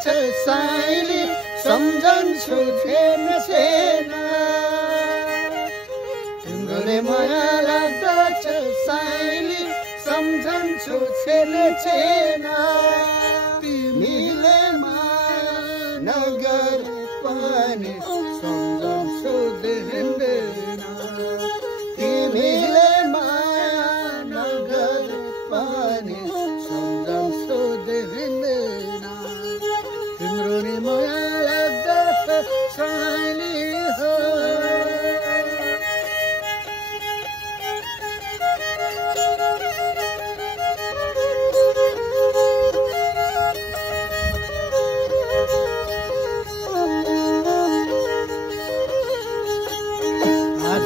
लाग्दछ साइली सम्झन्छु छेन छेन तिम्रो माया लाग्दछ साइली सम्झन्छु छेन छेन तिमीले माया नगर पनि सम्झन्छु दिँदैन तिमीले माया नगर पनि सम्झन्छु दिँदैन तिम्रो नि माया लाग्दछ साइली हो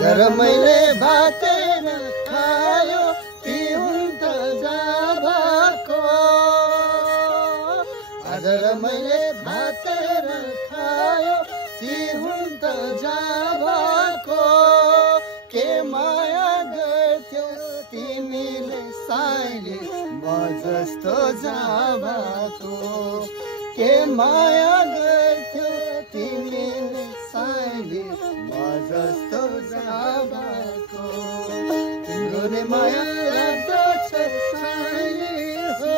तर मैले भातेर खायो ती हुन् त जाभाको आदर मैले भातेर खायो ती हुन् त जाभाको के माया गर्थ्यौ तिमीले साइली म जस्तो जाभाको के माया गर्थ्यौ तिमीले साइली म जस्तो जाभाको तिम्रो नि माया लाग्दछ साइली हो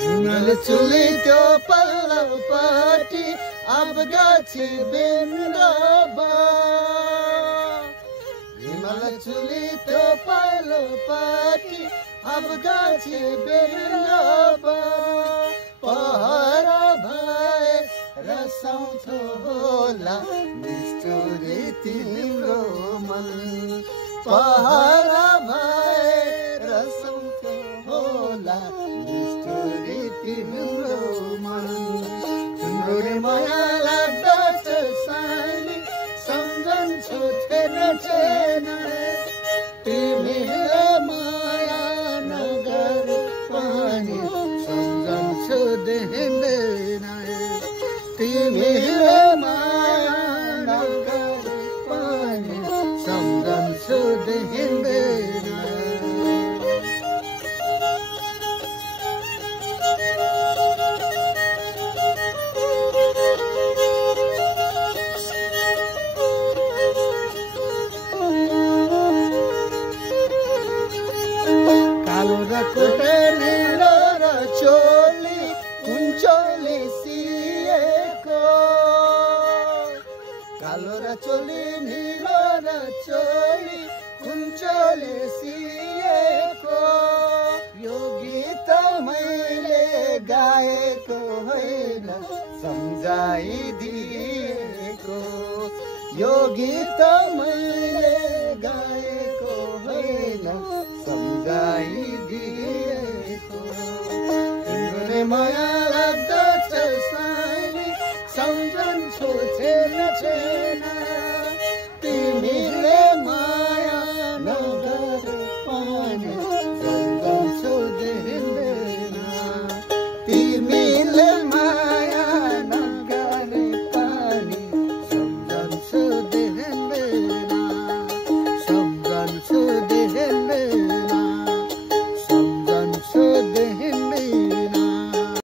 हिमाल चुली त्यो पल्लोपट्टि अब गाछी बिन्दबा हिमाल चुली त्यो पल्लोपट्टि अब गाछी बिन्दबा पहरा भए रसाउँथ्यो होला निष्ठुरी तिम्रो मन पहरा भए रसाउँथ्यो होला निष्ठुरी तिम्रो मन तिम्रो नि माया लाग्दछ साइली सम्झन्छु छेन छेन तिमीले माया नगर पनि सम्झन्छु दिँदैन तिमीले माया नगर पनि सम्झन्छु दिँदैन निलो र चोली कुञ्चोली सिएको कालो र चोली निलो र चोली कुञ्चोली सिएको यो गीत मैले गाएको होइन सम्झाइदिएको यो गीत मैले गाएको होइन सम्झाइदिएको तिम्रो नि माया लाग्दछ साइली सम्झन्छु छेन छेन तिमीले